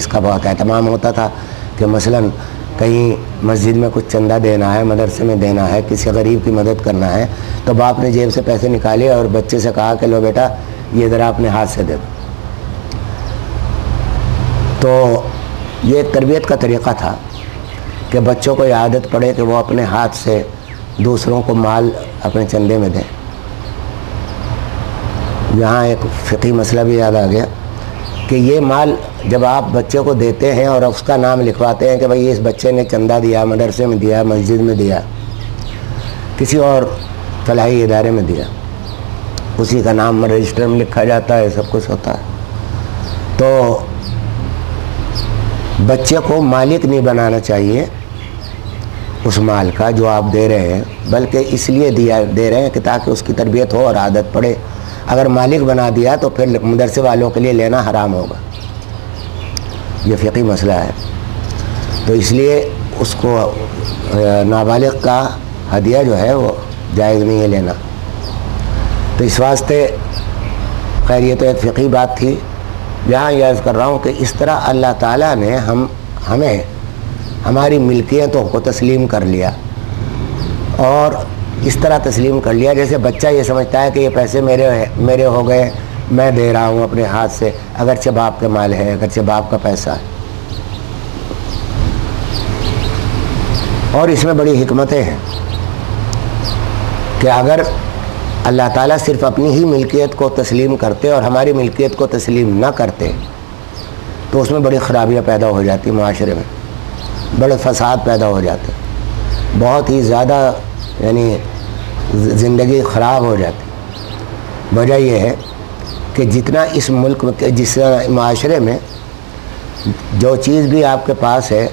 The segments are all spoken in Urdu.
اس کا بہت اہتمام ہوتا تھا کہ مثلاً کہیں مسجد میں کچھ چندہ دینا ہے، مدرسے میں دینا ہے، کسی غریب کی مدد کرنا ہے، تو باپ نے جیب سے پیسے نکالے اور بچے سے کہا کہ لو بیٹا یہ ذرا اپنے ہاتھ سے دے دو۔ تو یہ ایک تربیت کا طریقہ تھا کہ بچوں کو یہ عادت پڑے کہ وہ اپنے ہاتھ سے دوسروں کو مال اپنے چندے میں دیں۔ یہاں ایک فقہی مسئلہ بھی یاد آ گیا کہ یہ مال جب آپ بچے کو دیتے ہیں اور اس کا نام لکھواتے ہیں کہ بھائی اس بچے نے چندہ دیا، مدرسے میں دیا، مسجد میں دیا، کسی اور فلاحی ادارے میں دیا، اسی کا نام رجسٹر میں لکھا جاتا ہے، سب کچھ ہوتا ہے، تو بچے کو مالک نہیں بنانا چاہیے اس مال کا جو آپ دے رہے ہیں، بلکہ اس لیے دے رہے ہیں کہ تاکہ اس کی تربیت ہو اور عادت پڑے۔ اگر مالک بنا دیا تو پھر مدرسے والوں کے لیے لینا حرام ہوگا، یہ فقہی مسئلہ ہے۔ تو اس لیے اس کو نابالغ کا ہدیہ جو ہے وہ جائز نہیں ہے لینا۔ تو اس واسطے خیر یہ تو ایک فقہی بات تھی، یہاں یہ عرض کر رہا ہوں کہ اس طرح اللہ تعالیٰ نے ہمیں ہماری ملکیتوں کو تسلیم کر لیا، اور اس طرح تسلیم کر لیا جیسے بچہ یہ سمجھتا ہے کہ یہ پیسے میرے ہو گئے، میں دے رہا ہوں اپنے ہاتھ سے، اگرچہ باپ کے مال ہے، اگرچہ باپ کا پیسہ ہے۔ اور اس میں بڑی حکمتیں ہیں کہ اگر اللہ تعالیٰ صرف اپنی ہی ملکیت کو تسلیم کرتے اور ہماری ملکیت کو تسلیم نہ کرتے تو اس میں بڑی خرابیاں پیدا ہو جاتی، معاشرے میں بڑے فساد پیدا ہو جاتے، بہت ہی زیادہ یعنی زندگی خراب ہو جاتی۔ وجہ یہ ہے کہ جتنا اس ملک میں، جس معاشرے میں جو چیز بھی آپ کے پاس ہے،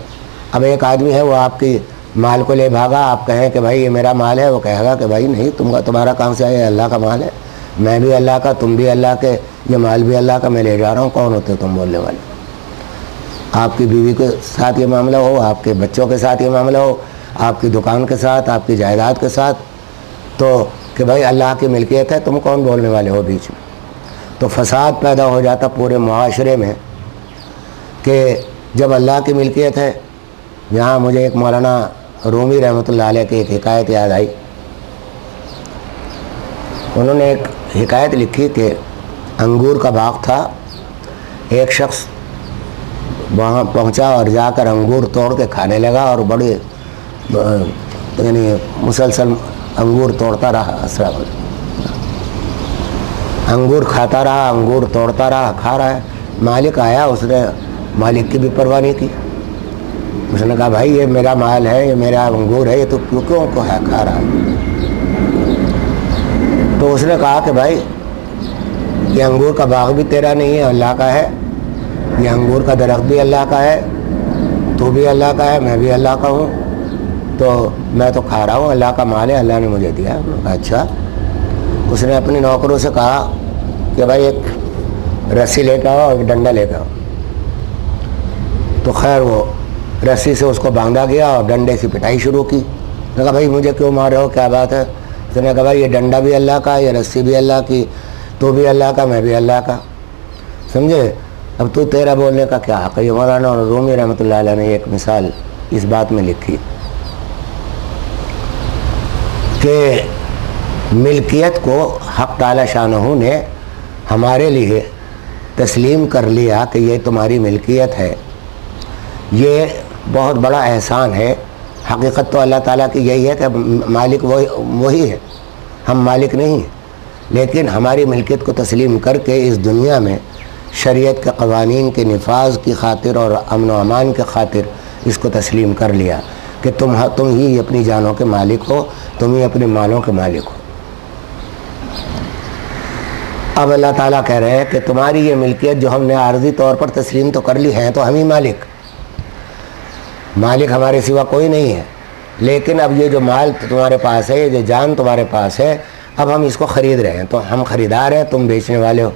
اب ایک آدمی ہے وہ آپ کی مال کو لے بھاگا، آپ کہیں کہ بھائی یہ میرا مال ہے، وہ کہے گا کہ بھائی نہیں، تمہارا کہاں سے ہے، اللہ کا مال ہے، میں بھی اللہ کا، تم بھی اللہ کے، یہ مال بھی اللہ کا، میں لے جا رہا ہوں، کون ہوتے تم بولنے والے؟ آپ کی بیوی کے ساتھ یہ معاملہ ہو، آپ کے بچوں کے ساتھ یہ معاملہ ہو، آپ کی دکان کے ساتھ، آپ کی جائیداد کے ساتھ، تو کہ بھائی اللہ کی ملکیت ہے، تم کون بولنے والے ہو بیچ میں؟ تو فساد پیدا ہو جاتا پورے معاشرے میں کہ جب اللہ کی ملکیت ہے۔ یہاں مجھے ایک مولانا رومی رحمۃ اللہ علیہ کی ایک حکایت یاد آئی۔ انہوں نے ایک حکایت لکھی کہ انگور کا باغ تھا، ایک شخص وہاں پہنچا اور جا کر انگور توڑ کے کھانے لگا، اور بڑے یعنی مسلسل انگور توڑتا رہا، اسرا انگور کھاتا رہا، انگور توڑتا رہا، کھا رہا ہے۔ مالک آیا، اس نے مالک کی بھی پرواہ نہیں کی، اس نے کہا بھائی یہ میرا مال ہے، یہ میرا انگور ہے، یہ تو کیوں کھا رہا ہے؟ تو اس نے کہا کہ بھائی یہ انگور کا باغ بھی تیرا نہیں ہے، اللہ کا ہے، یہ انگور کا درخت بھی اللہ کا ہے، تو بھی اللہ کا ہے، میں بھی اللہ کا ہوں، تو میں تو کھا رہا ہوں، اللہ کا مال ہے، اللہ نے مجھے دیا۔ اچھا۔ اس نے اپنے نوکروں سے کہا کہ بھائی ایک رسی لے کے آؤ اور ایک ڈنڈا لے کے آؤ۔ تو خیر وہ رسی سے اس کو باندھا گیا اور ڈنڈے سے پٹائی شروع کی۔ اس نے کہا بھائی مجھے کیوں مار رہے ہو، کیا بات ہے؟ اس نے کہا بھائی یہ ڈنڈا بھی اللہ کا، یہ رسی بھی اللہ کی، تو بھی اللہ کا، میں بھی اللہ کا، سمجھے؟ اب تو تیرا بولنے کا کیا حق ہے؟ یہ مولانا رومی رحمۃ اللہ علیہ نے ایک مثال اس بات میں لکھی کہ ملکیت کو حق تعالی شانہ نے ہمارے لیے تسلیم کر لیا کہ یہ تمہاری ملکیت ہے، یہ بہت بڑا احسان ہے۔ حقیقت تو اللہ تعالیٰ کی یہی ہے کہ مالک وہی ہے، ہم مالک نہیں ہیں، لیکن ہماری ملکیت کو تسلیم کر کے اس دنیا میں شریعت کے قوانین کے نفاذ کی خاطر اور امن و امان کے خاطر اس کو تسلیم کر لیا کہ تم ہی اپنی جانوں کے مالک ہو، تم ہی اپنے مالوں کے مالک ہو۔ اب اللہ تعالیٰ کہہ رہے ہیں کہ تمہاری یہ ملکیت جو ہم نے عارضی طور پر تسلیم تو کر لی ہے، تو ہم ہی مالک ہمارے سوا کوئی نہیں ہے، لیکن اب یہ جو مال تمہارے پاس ہے، یہ جو جان تمہارے پاس ہے، اب ہم اس کو خرید رہے ہیں، تو ہم خریدار ہیں، تم بیچنے والے ہو،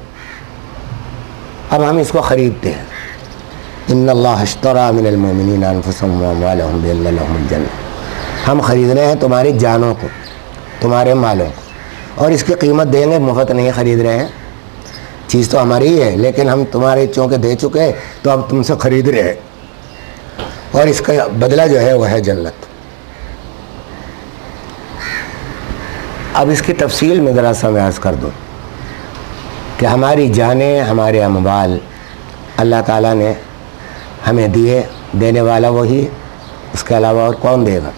اب ہم اس کو خریدتے ہیں۔ ان اللہ اشتری من المؤمنین انفسهم واموالهم بان لهم الجنہ، ہم خرید رہے ہیں تمہاری جانوں کو، تمہارے مالوں کو، اور اس کی قیمت دیں گے، مفت نہیں خرید رہے ہیں۔ چیز تو ہماری ہی ہے، لیکن ہم تمہارے چونکہ دے چکے ہیں تو اب تم سے خرید رہے ہیں، اور اس کا بدلہ جو ہے وہ ہے جنت۔ اب اس کی تفصیل میں ذرا سا میں عرض کر دوں کہ ہماری جانیں، ہمارے اموال اللہ تعالیٰ نے ہمیں دیے، دینے والا وہی، اس کے علاوہ اور کون دے گا؟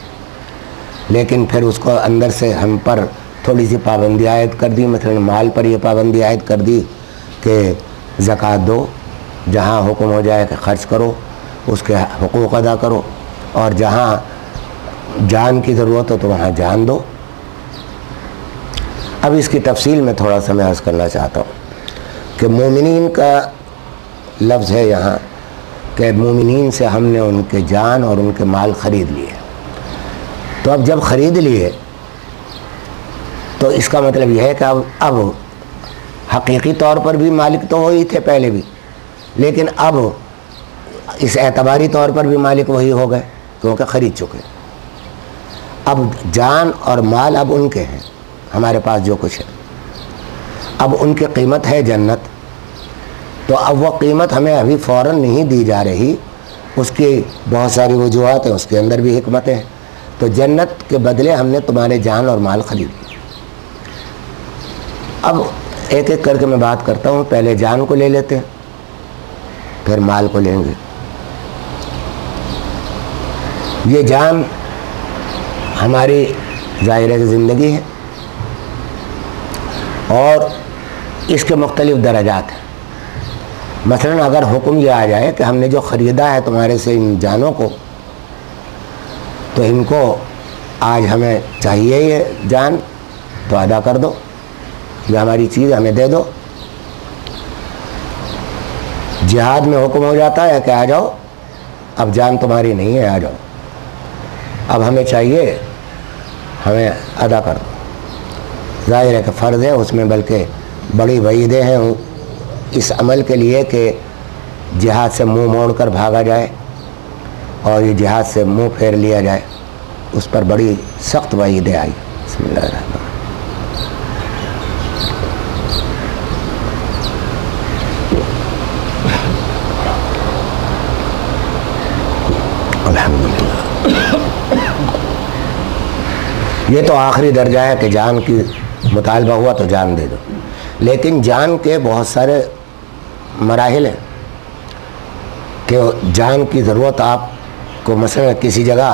لیکن پھر اس کو اندر سے ہم پر تھوڑی سی پابندی عائد کر دی، مثلا مال پر یہ پابندی عائد کر دی کہ زکوٰۃ دو، جہاں حکم ہو جائے کہ خرچ کرو اس کے حقوق ادا کرو، اور جہاں جان کی ضرورت ہو تو وہاں جان دو۔ اب اس کی تفصیل میں تھوڑا سا میں عرض کرنا چاہتا ہوں کہ مومنین کا لفظ ہے یہاں کہ مومنین سے ہم نے ان کے جان اور ان کے مال خرید لیے۔ تو اب جب خرید لیے تو اس کا مطلب یہ ہے کہ اب حقیقی طور پر بھی مالک تو وہی تھے پہلے بھی، لیکن اب اس اعتباری طور پر بھی مالک وہی ہو گئے کیونکہ خرید چکے۔ اب جان اور مال اب ان کے ہیں، ہمارے پاس جو کچھ ہے اب ان کی قیمت ہے جنت۔ تو اب وہ قیمت ہمیں ابھی فوراً نہیں دی جا رہی، اس کی بہت ساری وجوہات ہیں، اس کے اندر بھی حکمتیں ہیں۔ تو جنت کے بدلے ہم نے تمہارے جان اور مال خرید لیے۔ اب ایک ایک کر کے میں بات کرتا ہوں، پہلے جان کو لے لیتے ہیں پھر مال کو لیں گے۔ یہ جان ہماری ظاہر زندگی ہے اور اس کے مختلف درجات ہیں۔ مثلا اگر حکم یہ آ جائے کہ ہم نے جو خریدا ہے تمہارے سے ان جانوں کو، تو ان کو آج ہمیں چاہیے یہ جان تو ادا کر دو، یہ ہماری چیز ہمیں دے دو۔ جہاد میں حکم ہو جاتا ہے کہ آ جاؤ، اب جان تمہاری نہیں ہے، آ جاؤ، اب ہمیں چاہیے، ہمیں ادا کر دو۔ ظاہر ہے کہ فرض ہے اس میں، بلکہ بڑی وعیدیں ہیں اس عمل کے لیے کہ جہاد سے منہ موڑ کر بھاگا جائے اور یہ جہاد سے منہ پھیر لیا جائے، اس پر بڑی سخت وعیدیں آئی۔ بسم اللہ الرحمن الحمدللہ۔ یہ تو آخری درجہ ہے کہ جان کی مطالبہ ہوا تو جان دے دو، لیکن جان کے بہت سارے مراحل ہیں کہ جان کی ضرورت آپ کو، مثلا کسی جگہ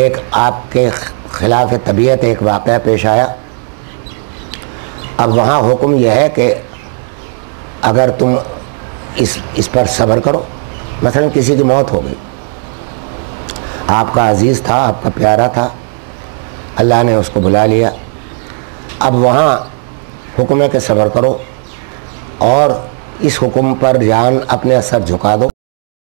ایک آپ کے خلاف طبیعت ایک واقعہ پیش آیا، اب وہاں حکم یہ ہے کہ اگر تم اس پر صبر کرو، مثلا کسی کی موت ہو گئی، آپ کا عزیز تھا، آپ کا پیارا تھا، اللہ نے اس کو بلا لیا، اب وہاں حکم ہے کہ صبر کرو اور اس حکم پر جان اپنے اثر جھکا دو۔